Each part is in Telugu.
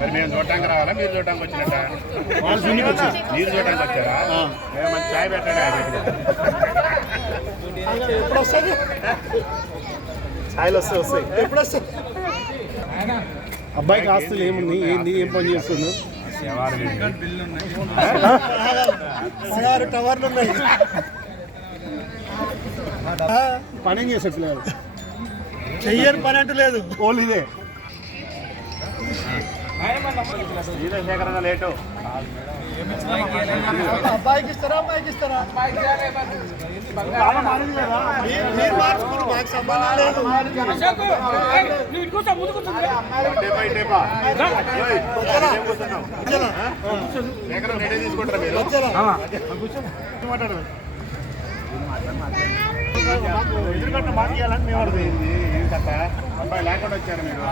మరి మేము చూడటానికి రావాలా మీరు చూడటానికి వచ్చినట్ట మీరు చూడటానికి వచ్చారా మంచి చాయ్ పెట్టండి ఎప్పుడు వస్తుంది ఛాయలు వస్తాయి ఎప్పుడు వస్తాయి అబ్బాయికి ఆస్తులు ఏముంది ఏంది ఏం పని చేస్తుంది 16 టవర్లు ఉన్నాయి పని ఏం చేసే పిల్లలు చెయ్యని పని అంటూ లేదు ఓన్లీ ఇదే లేటు అబ్బాయికి ఇస్తారా అమ్మాయికి ఇస్తారా మీరు మార్చుకుని మాకు సంబంధం లేదు తీసుకుంటారా మీరు ఎదురుగట్ట మాకు ఇవ్వాలని మేము అడుగుతుంది అబ్బాయి లేకుండా వచ్చారు మీరు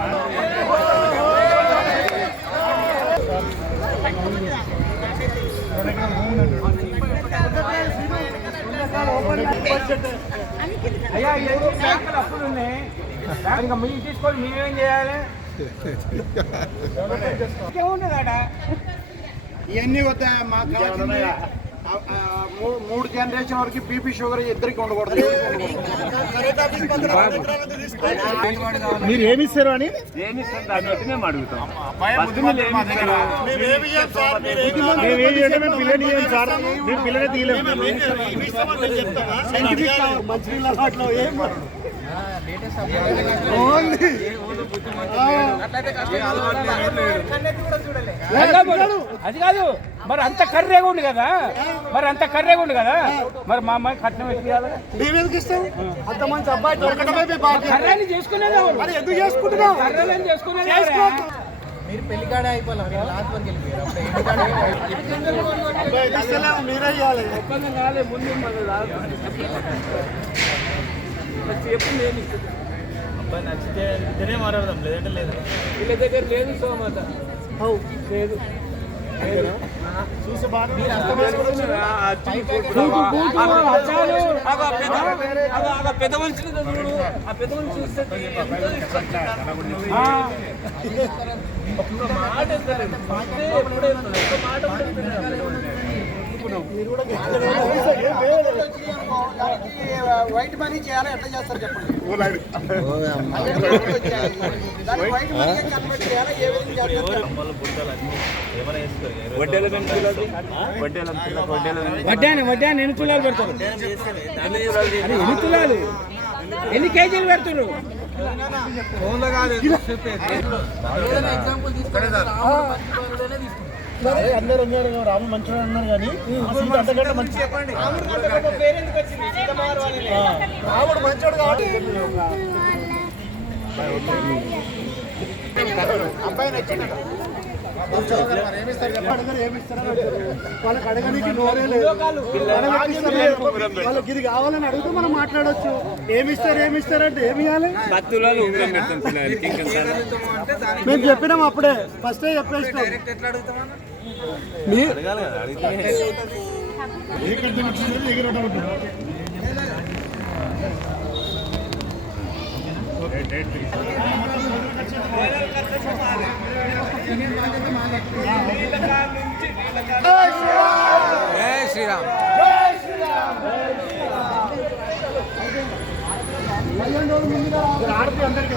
అయ్యా బ్యాంకులు అప్పులు ఉన్నాయి ఇంకా మీరు తీసుకొని మేమేం చేయాలి ఇంకేమున్నదాడ ఇవన్నీ వద్దా మాకు 3 జనరేషన్ వరకు బీపీ షుగర్ ఇద్దరికి ఉండకూడదు మీరు ఏమి ఇస్తారు అని పిల్లనే తీయలేము మంచి అది కాదు మరి అంత కర్రేగా ఉండు కదా మరి మా అమ్మాయి కట్నం ఇస్తాం అంత మంచి అబ్బాయి దొరకడమే చేసుకునేది ఎందుకు చేసుకుంటున్నాం మీరు పెళ్లికాడ అయిపోవాలి మీరే ఇవ్వాలి ఒప్పందం కాలే ముందు చెప్పు నేను అబ్బాయి నచ్చితే ఇద్దరే మాట్లాడదాం లేదంటే లేదు వీళ్ళ దగ్గర లేదు సోమత లేదు చూసి బాగా పెద్ద మనుషులు చూడు ఆ పెద్ద మనుషులు చూస్తే వైట్ మనీ చేయాలి ఎట్లా చేస్తారు చెప్పండి వైట్ మనీ కన్వర్ట్ చేయాలి ఏ విధంగా వడ్డాన్ని ఎన్ని తులాలు పెడతారు ఎన్ని తులాలు ఎన్ని కేజీలు పెడతారు ఎగ్జాంపుల్ తీసుకుంటే అందరు ఉన్నారు రాము మంచిగా అన్నారు కానీ అంతకంటే మంచి చెప్పండి రాముడు మంచోడు కాబట్టి అబ్బాయి నచ్చిందట వాళ్ళకి అడగడానికి నోరే లేదు వాళ్ళకి ఇది కావాలని అడిగితే మనం మాట్లాడవచ్చు ఏమిస్తారంటే ఏమి ఇవ్వాలి మేము చెప్పినాం అప్పుడే ఫస్ట్ చెప్పేసినాం శ్రీరామ్ ఆడపి అందరికీ